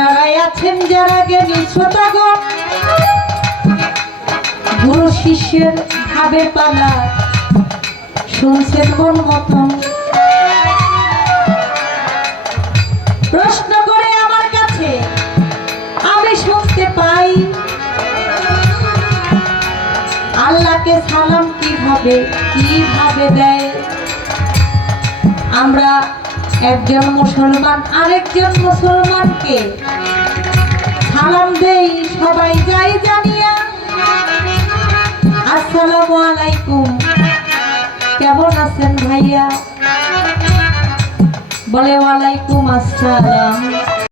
আপনারাই আছেন, যারা জ্ঞানী শ্রোতাগণ গুরু শিষ্যের ভাবে পালা, শুনছেন মন মতন প্রশ্ন করে আমার কাছে, আমি শুনতে পাই। আল্লাহকে সালাম কীভাবে কীভাবে দেয়? আমরা একজন মুসলমান, আরেকজন মুসলমানকে সালাম দেই, সবাই যাই জানিয়া। আসসালামু আলাইকুম। কেমন আছেন ভাইয়া? বলে, ওয়ালাইকুম আসসালাম।